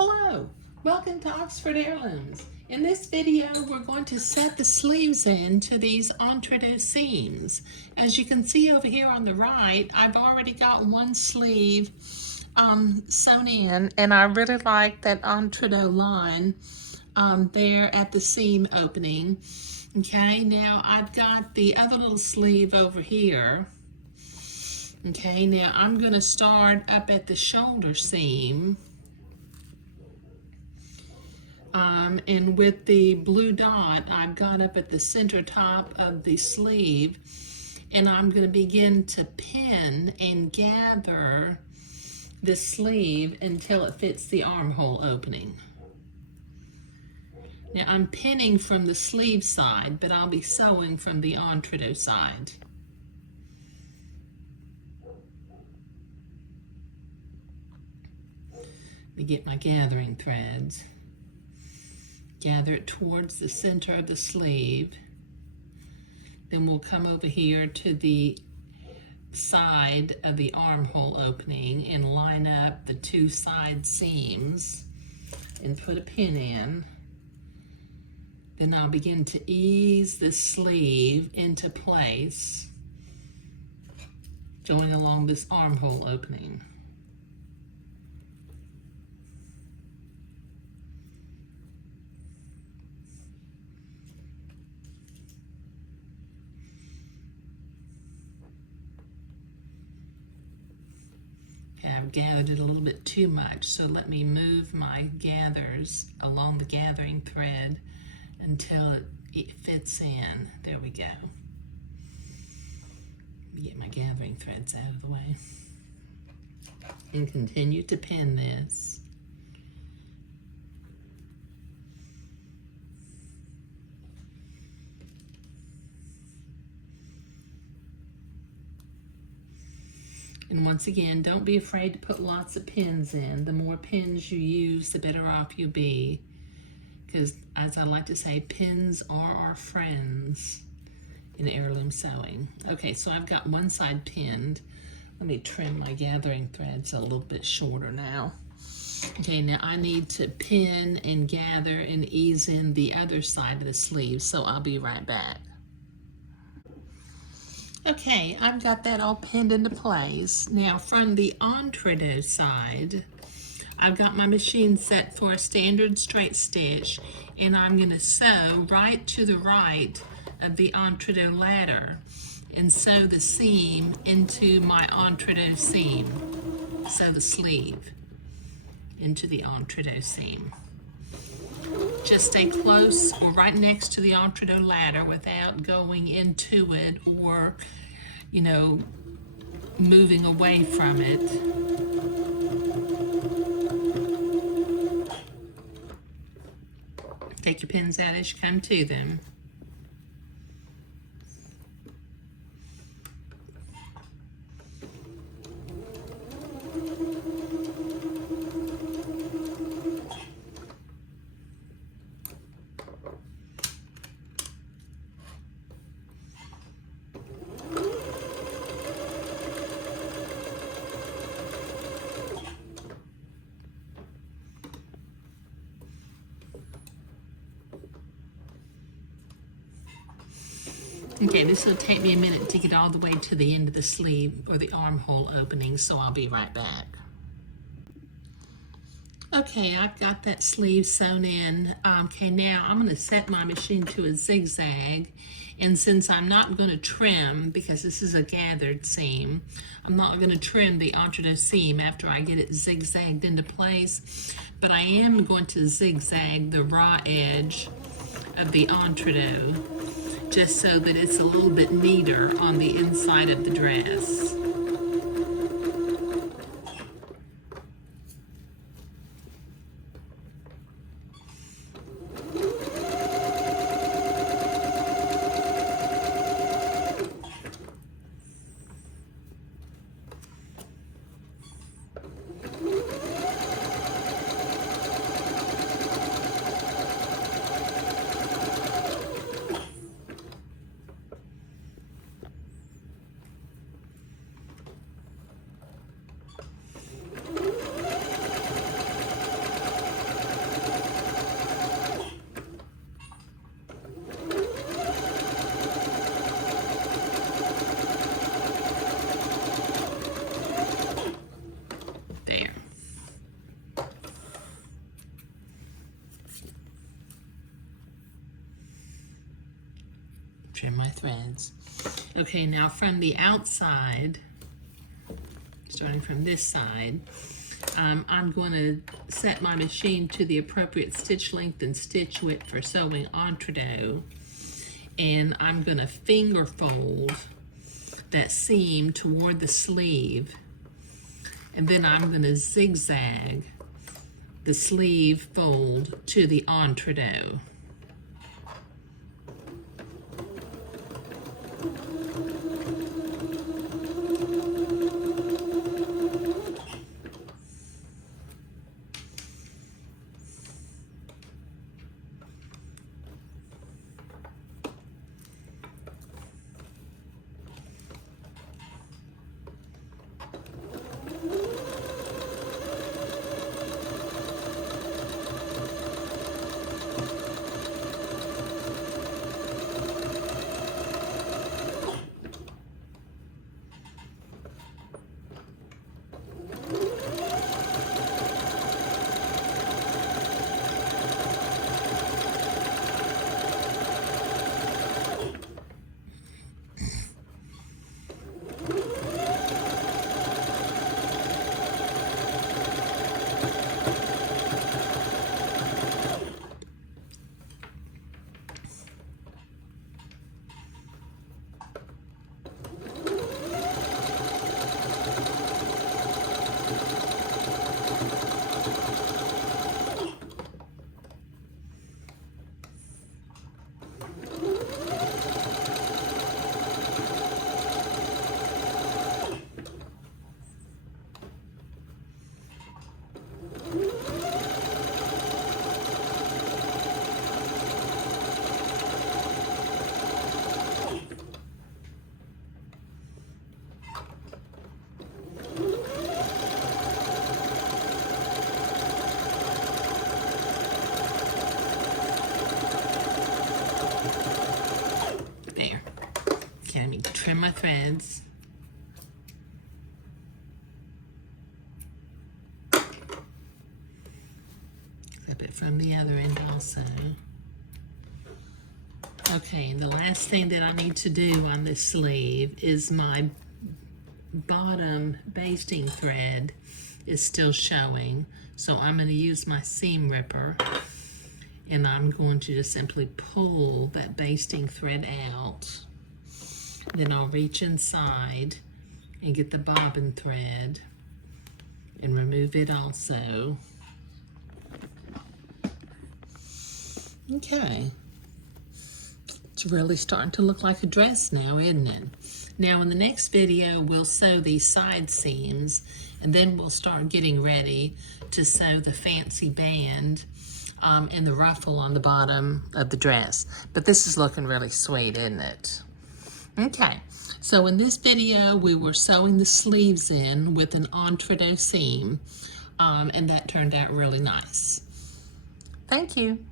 Hello, welcome to Oxford Heirlooms. In this video, we're going to set the sleeves in to these entredeux seams. As you can see over here on the right, I've already got one sleeve sewn in, and I really like that entredeux line there at the seam opening. Okay, now I've got the other little sleeve over here. Okay, now I'm going to start up at the shoulder seam. And with the blue dot, I've got up at the center top of the sleeve, and I'm going to begin to pin and gather the sleeve until it fits the armhole opening. Now I'm pinning from the sleeve side, but I'll be sewing from the entredeux side. Let me get my gathering threads. Gather it towards the center of the sleeve. Then we'll come over here to the side of the armhole opening and line up the two side seams and put a pin in. Then I'll begin to ease the sleeve into place, going along this armhole opening. Okay, I've gathered it a little bit too much, so let me move my gathers along the gathering thread until it fits in. There we go. Let me get my gathering threads out of the way. And continue to pin this. And once again, don't be afraid to put lots of pins in. The more pins you use, the better off you'll be. Because, as I like to say, pins are our friends in heirloom sewing. Okay, so I've got one side pinned. Let me trim my gathering threads a little bit shorter now. Okay, now I need to pin and gather and ease in the other side of the sleeve, so I'll be right back. Okay, I've got that all pinned into place. Now from the entredeux side, I've got my machine set for a standard straight stitch, and I'm going to sew right to the right of the entredeux ladder and sew the seam into my entredeux seam. Sew the sleeve into the entredeux seam. Just stay close or right next to the entredeux ladder without going into it or, you know, moving away from it. Take your pins out as you come to them. Okay, this will take me a minute to get all the way to the end of the sleeve or the armhole opening, so I'll be right back. Okay, I've got that sleeve sewn in. Okay, now I'm going to set my machine to a zigzag, and since I'm not going to trim, because this is a gathered seam, I'm not going to trim the entredeux seam after I get it zigzagged into place, but I am going to zigzag the raw edge of the entredeux, just so that it's a little bit neater on the inside of the dress. trim my threads. Okay, now from the outside, starting from this side, I'm going to set my machine to the appropriate stitch length and stitch width for sewing entre-deux, and I'm going to finger fold that seam toward the sleeve, and then I'm going to zigzag the sleeve fold to the entre-deux. There. Okay, let me trim my threads. Clip it from the other end also. Okay, and the last thing that I need to do on this sleeve is my bottom basting thread is still showing. So I'm going to use my seam ripper, and I'm going to just simply pull that basting thread out. Then I'll reach inside and get the bobbin thread and remove it also. Okay. It's really starting to look like a dress now, isn't it? Now in the next video, we'll sew these side seams, and then we'll start getting ready to sew the fancy band and the ruffle on the bottom of the dress. But this is looking really sweet, isn't it? Okay, so in this video, we were sewing the sleeves in with an entre-deux seam, and that turned out really nice. Thank you.